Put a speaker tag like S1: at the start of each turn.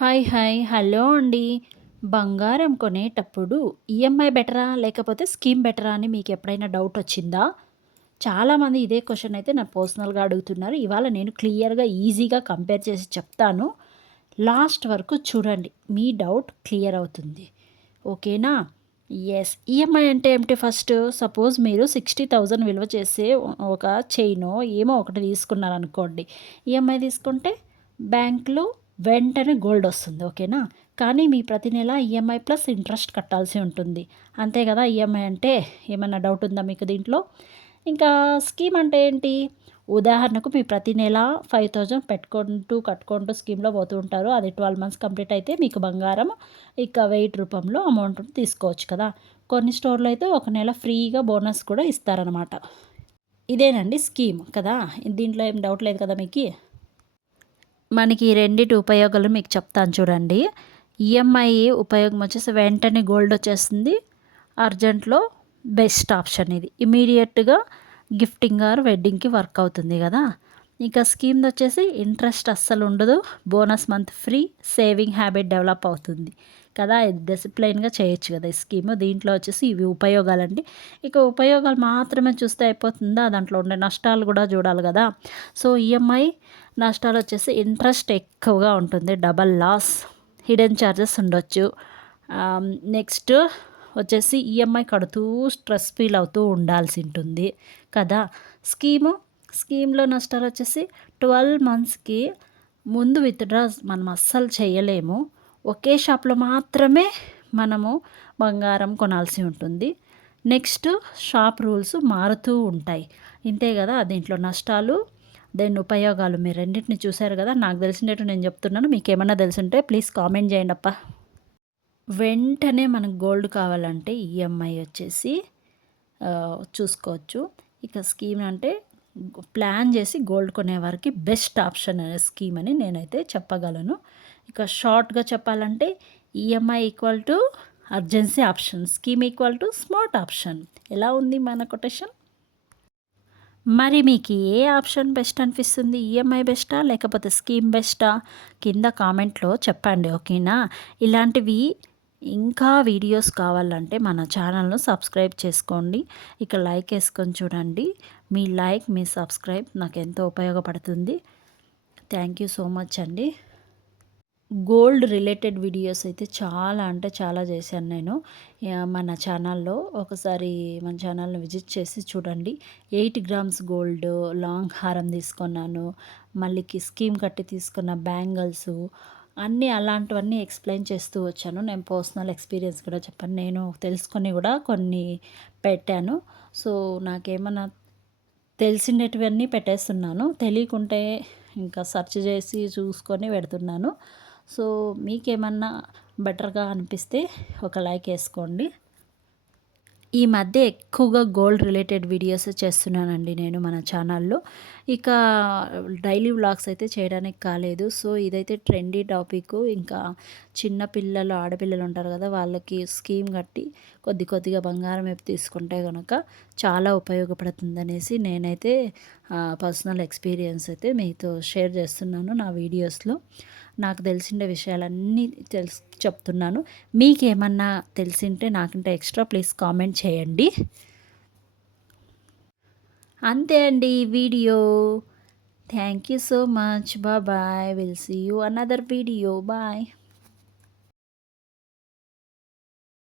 S1: Hi hi. Hello అండి. బంగారం కొనేటప్పుడు ఈఎంఐ బెటరా లేకపోతే స్కీమ్ బెటరా అని మీకు ఎప్పుడైనా డౌట్ వచ్చిందా? చాలామంది ఇదే క్వశ్చన్ అయితే నా పర్సనల్గా అడుగుతున్నారు. ఇవాళ నేను క్లియర్గా ఈజీగా కంపేర్ చేసి చెప్తాను. లాస్ట్ వరకు చూడండి. మీ డౌట్ క్లియర్ అవుతుంది. ఓకేనా? ఎస్ ఈఎంఐ అంటే ఏమిటి ఫస్ట్? సపోజ్ మీరు సిక్స్టీ థౌజండ్ విలువ చేసే ఒక చైనో ఏమో ఒకటి తీసుకున్నారనుకోండి. ఈఎంఐ తీసుకుంటే బ్యాంక్లో వెంటనే గోల్డ్ వస్తుంది ఓకేనా? కానీ మీ ప్రతి నెల ఈఎంఐ ప్లస్ ఇంట్రెస్ట్ కట్టాల్సి ఉంటుంది. అంతే కదా ఈఎంఐ అంటే? ఏమైనా డౌట్ ఉందా మీకు దీంట్లో? ఇంకా స్కీమ్ అంటే ఏంటి? ఉదాహరణకు మీ ప్రతి నెల ఫైవ్ థౌజండ్ పెట్టుకుంటూ కట్టుకుంటూ స్కీమ్లో పోతూ ఉంటారు. అది ట్వెల్వ్ మంత్స్ కంప్లీట్ అయితే మీకు బంగారం ఇక వెయిట్ రూపంలో అమౌంట్ తీసుకోవచ్చు కదా. కొన్ని స్టోర్లో అయితే ఒక నెల ఫ్రీగా బోనస్ కూడా ఇస్తారనమాట ఇదేనండి స్కీమ్ కదా? దీంట్లో ఏం డౌట్ లేదు కదా మీకు? మనకి రెండిటి ఉపయోగాలు మీకు చెప్తాను చూడండి. ఈఎంఐ ఉపయోగం వచ్చేసి వెంటనే గోల్డ్ వచ్చేస్తుంది. అర్జెంట్లో బెస్ట్ ఆప్షన్ ఇది. ఇమీడియట్గా గిఫ్టింగ్ ఆర్ వెడ్డింగ్కి వర్క్ అవుతుంది కదా. ఇంకా స్కీమ్ వచ్చేసి ఇంట్రెస్ట్ అస్సలు ఉండదు. Bonus month free saving habit develop అవుతుంది. కదా డిసిప్లైన్గా చేయొచ్చు కదా ఈ స్కీమ్. దీంట్లో వచ్చేసి ఇవి ఉపయోగాలండి. ఇక ఉపయోగాలు మాత్రమే చూస్తే అయిపోతుందా? దాంట్లో ఉండే నష్టాలు కూడా చూడాలి కదా. సో ఈఎంఐ నష్టాలు వచ్చేసి ఇంట్రెస్ట్ ఎక్కువగా ఉంటుంది. డబల్ లాస్ హిడెన్ ఛార్జెస్ ఉండొచ్చు. నెక్స్ట్ వచ్చేసి ఈఎంఐ కడుతూ స్ట్రెస్ ఫీల్ అవుతూ ఉండాల్సి ఉంటుంది. కదా స్కీము స్కీమ్లో నష్టాలు వచ్చేసి ట్వెల్వ్ మంత్స్కి ముందు విత్డ్రా మనం అస్సలు చేయలేము. ఒకే షాప్లో మాత్రమే మనము బంగారం కొనాల్సి ఉంటుంది. నెక్స్ట్ షాప్ రూల్స్ మారుతూ ఉంటాయి. ఇంతే కదా దీంట్లో నష్టాలు దెన్ ఉపయోగాలు. మీరు రెండింటిని చూశారు కదా నాకు తెలిసినట్టు నేను చెప్తున్నాను. మీకు ఏమన్నా తెలుసుంటే ప్లీజ్ కామెంట్ చేయండి అప్ప. వెంటనే మనకు గోల్డ్ కావాలంటే ఈఎంఐ వచ్చేసి చూసుకోవచ్చు. ఇక స్కీమ్ అంటే ప్లాన్ చేసి గోల్డ్ కొనే వారికి బెస్ట్ ఆప్షన్ అనే స్కీమ్ అని నేనైతే చెప్పగలను. ఇక షార్ట్గా చెప్పాలంటే EMI equal to urgency option scheme equal to smart option ఎలా ఉంది మన కొటేషన్ మరి మీకు ఏ ఆప్షన్ బెస్ట్ అనిపిస్తుంది? ఈఎంఐ బెస్టా లేకపోతే స్కీమ్ బెస్టా కింద కామెంట్లో చెప్పండి ఓకేనా? ఇలాంటివి ఇంకా వీడియోస్ కావాలంటే మన ఛానల్ను సబ్స్క్రైబ్ చేసుకోండి. ఇక లైక్ వేసుకొని చూడండి. మీ లైక్ మీ సబ్స్క్రైబ్ నాకు ఎంతో ఉపయోగపడుతుంది. థ్యాంక్ యూ సో మచ్ అండి. గోల్డ్ రిలేటెడ్ వీడియోస్ అయితే చాలా అంటే చాలా చేశాను నేను. మన ఛానల్లో ఒకసారి మన ఛానల్ని విజిట్ చేసి చూడండి. ఎయిట్ గ్రామ్స్ గోల్డ్ లాంగ్ హారం తీసుకున్నాను. మళ్ళీ స్కీమ్ కట్టి తీసుకున్న బ్యాంగిల్స్ అన్నీ అలాంటివన్నీ ఎక్స్ప్లెయిన్ చేస్తూ వచ్చాను. నేను పర్సనల్ ఎక్స్పీరియన్స్ కూడా చెప్పాను. నేను తెలుసుకొని కూడా కొన్ని పెట్టాను. సో నాకేమన్నా తెలిసినటువన్నీ పెట్టేస్తున్నాను. తెలియకుంటే ఇంకా సెర్చ్ చేసి చూసుకొని పెడుతున్నాను. సో మీకేమన్నా బెటర్గా అనిపిస్తే ఒక లైక్ వేసుకోండి. ఈ మధ్య ఎక్కువగా గోల్డ్ రిలేటెడ్ వీడియోస్ చేస్తున్నానండి నేను మన ఛానల్లో. ఇక డైలీ వ్లాగ్స్ అయితే చేయడానికి కాలేదు. సో ఇదైతే ట్రెండీ టాపిక్. ఇంకా చిన్న పిల్లలు ఆడపిల్లలు ఉంటారు కదా వాళ్ళకి స్కీమ్ కట్టి కొద్ది కొద్దిగా బంగారం వైపు తీసుకుంటే కనుక చాలా ఉపయోగపడుతుంది అనేసి నేనైతే పర్సనల్ ఎక్స్పీరియన్స్ అయితే మీతో షేర్ చేస్తున్నాను నా వీడియోస్లో. నాకు తెలిసిన విషయాలన్నీ తెలుసు చెప్తున్నాను. మీకేమన్నా తెలిసింటే నాకంటే ఎక్స్ట్రా ప్లీజ్ కామెంట్ చేయండి. అంతే అండి video. Thank you so much bye will see you another video bye